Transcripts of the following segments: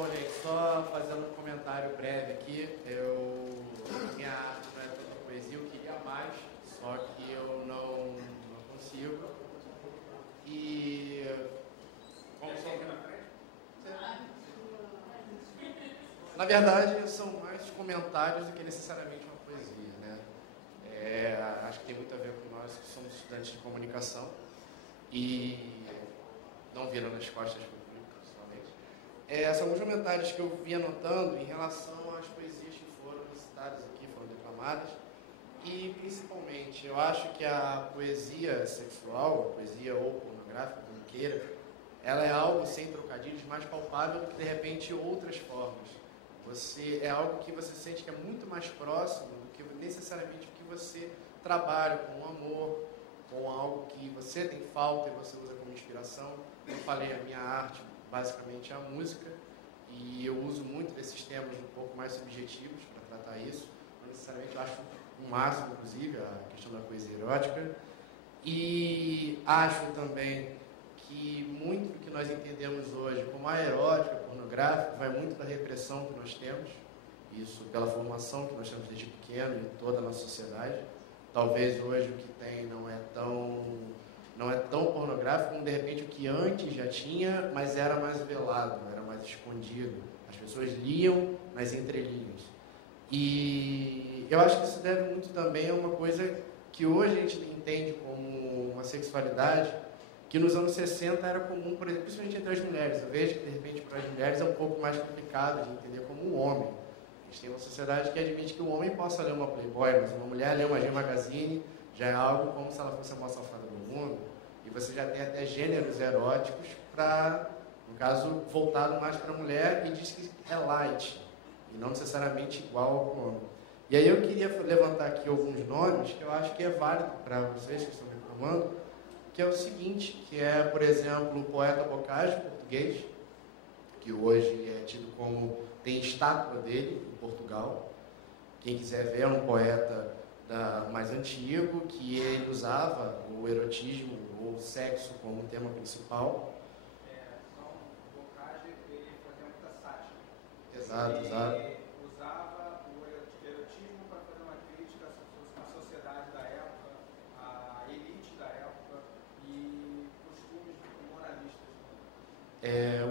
Bom, gente, só fazendo um comentário breve aqui, minha arte não é tanta poesia, eu queria mais, só que eu não consigo. E... Como só aqui na frente? Na verdade, são mais comentários do que necessariamente uma poesia, né? Acho que tem muito a ver com nós que somos estudantes de comunicação e não viram nas costas do público, principalmente. São alguns comentários que eu vi anotando em relação às poesias que foram citadas aqui, foram declamadas, e principalmente eu acho que a poesia sexual, a poesia ou pornográfica, como queira, ela é algo sem trocadilhos mais palpável do que de repente outras formas. É algo que você sente que é muito mais próximo do que necessariamente o que você trabalha com amor, com algo que você tem falta e você usa como inspiração. Eu falei, a minha arte basicamente é a música, e eu uso muito desses temas um pouco mais subjetivos para tratar isso. Não necessariamente eu acho o máximo, inclusive, a questão da poesia erótica. E acho também que muito do que nós entendemos hoje como a erótica, pornográfica, vai muito da repressão que nós temos, isso pela formação que nós temos desde pequeno em toda a nossa sociedade. Talvez hoje o que tem não é tão pornográfico como de repente o que antes já tinha, mas era mais velado, era mais escondido. As pessoas liam nas entrelinhas. E eu acho que isso deve muito também a uma coisa que hoje a gente entende como uma sexualidade que nos anos 60 era comum, por exemplo, principalmente entre as mulheres. Eu vejo que, de repente, para as mulheres é um pouco mais complicado de entender como um homem. A gente tem uma sociedade que admite que um homem possa ler uma Playboy, mas uma mulher ler uma G Magazine já é algo como se ela fosse a maior safada do mundo. E você já tem até gêneros eróticos para, no caso, voltado mais para a mulher, e diz que é light, e não necessariamente igual ao homem. E aí eu queria levantar aqui alguns nomes que eu acho que é válido para vocês que estão reclamando, que é o seguinte, que é, por exemplo, o poeta Boccaccio, português, que hoje é tido como, tem estátua dele em Portugal. Quem quiser ver, é um poeta mais antigo, que ele usava o erotismo ou o sexo como tema principal. Então, o Boccaccio, ele fazia muita sátira. Exato. Ele usava o erotismo para fazer uma crítica à sociedade da época, à elite da época e costumes moralistas.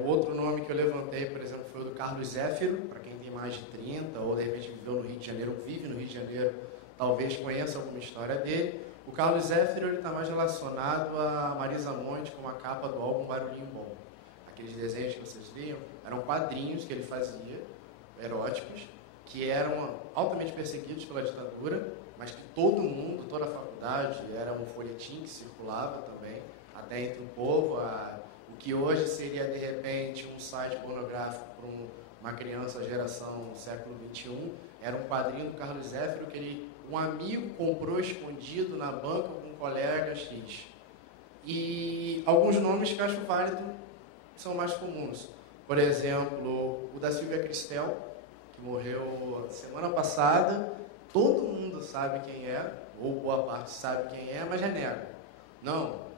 O outro nome que eu levantei, por exemplo, foi o do Carlos Zéfiro, para quem tem mais de 30, ou de repente viveu no Rio de Janeiro, ou vive no Rio de Janeiro, talvez conheça alguma história dele. O Carlos Zéfiro está mais relacionado a Marisa Monte com a capa do álbum Barulhinho Bom. Aqueles desenhos que vocês liam eram quadrinhos que ele fazia, eróticos, que eram altamente perseguidos pela ditadura, mas que todo mundo, toda a faculdade, era um folhetim que circulava também, até entre o povo. O que hoje seria, de repente, um site pornográfico para uma criança geração século XXI, era um quadrinho do Carlos Zéfiro que um amigo comprou escondido na banca com um colega X. E alguns nomes que eu acho válido são mais comuns. Por exemplo, o da Silvia Cristel, que morreu semana passada. Todo mundo sabe quem é, ou boa parte sabe quem é, mas já nega. Não.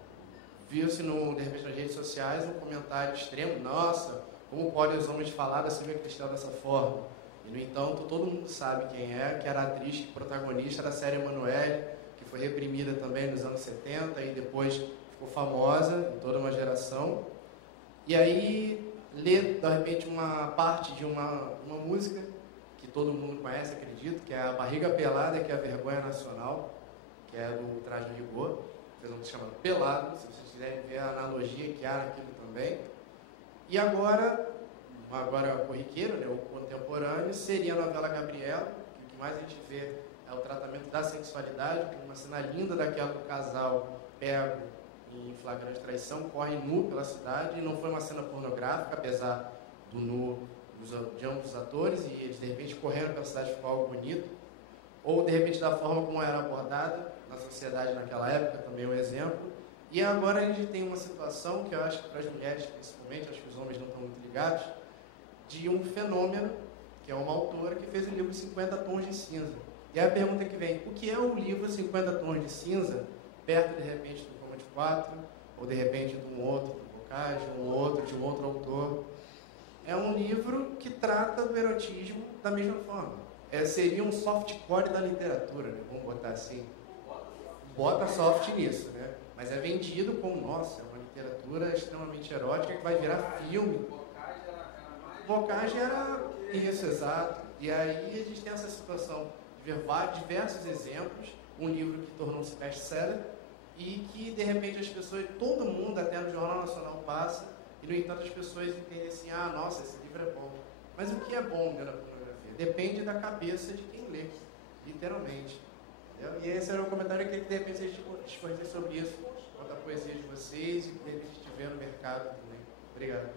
Viu-se, de repente, nas redes sociais, um comentário extremo: nossa, como podem os homens falar da Silvia Cristel dessa forma? E, no entanto, todo mundo sabe quem é, que era a atriz protagonista da série Emanuele, que foi reprimida também nos anos 70 e depois ficou famosa em toda uma geração. E aí, ler, de repente, uma parte de uma música que todo mundo conhece, acredito, que é a Barriga Pelada, que é a Vergonha Nacional, que é do Traje do Rigor. Fez um que se chama Pelado, se vocês quiserem ver a analogia que há naquilo também. E agora corriqueiro, né, o contemporâneo, seria a novela Gabriela, que o que mais a gente vê é o tratamento da sexualidade, com uma cena linda daquela do casal pego em flagrante traição, corre nu pela cidade, e não foi uma cena pornográfica, apesar do nu de ambos os atores, e eles de repente correndo pela cidade ficou algo bonito, ou de repente da forma como era abordada na sociedade naquela época, também um exemplo. E agora a gente tem uma situação que eu acho que para as mulheres principalmente, acho que os homens não estão muito ligados, de um fenômeno, que é uma autora que fez o livro 50 Tons de Cinza. E aí a pergunta que vem: o que é o livro 50 Tons de Cinza, perto de repente do Coma de 4, ou de repente de um outro, do Boccaccio, de um outro autor? é um livro que trata do erotismo da mesma forma. Seria um softcore da literatura, né? Vamos botar assim. Bota soft nisso, né? Mas é vendido como, nossa, é uma literatura extremamente erótica que vai virar filme. Bocage era isso, exato. E aí a gente tem essa situação de ver diversos exemplos, um livro que tornou-se best-seller e que, de repente, as pessoas, todo mundo, até no Jornal Nacional, passa, e, no entanto, as pessoas entendem assim, ah, nossa, esse livro é bom. Mas o que é bom dentro da pornografia? Depende da cabeça de quem lê, literalmente. Entendeu? E esse era o comentário que eu queria que, de repente, a gente discorresse sobre isso, quanto à poesia de vocês e que, de repente, estiver no mercado também. Obrigado.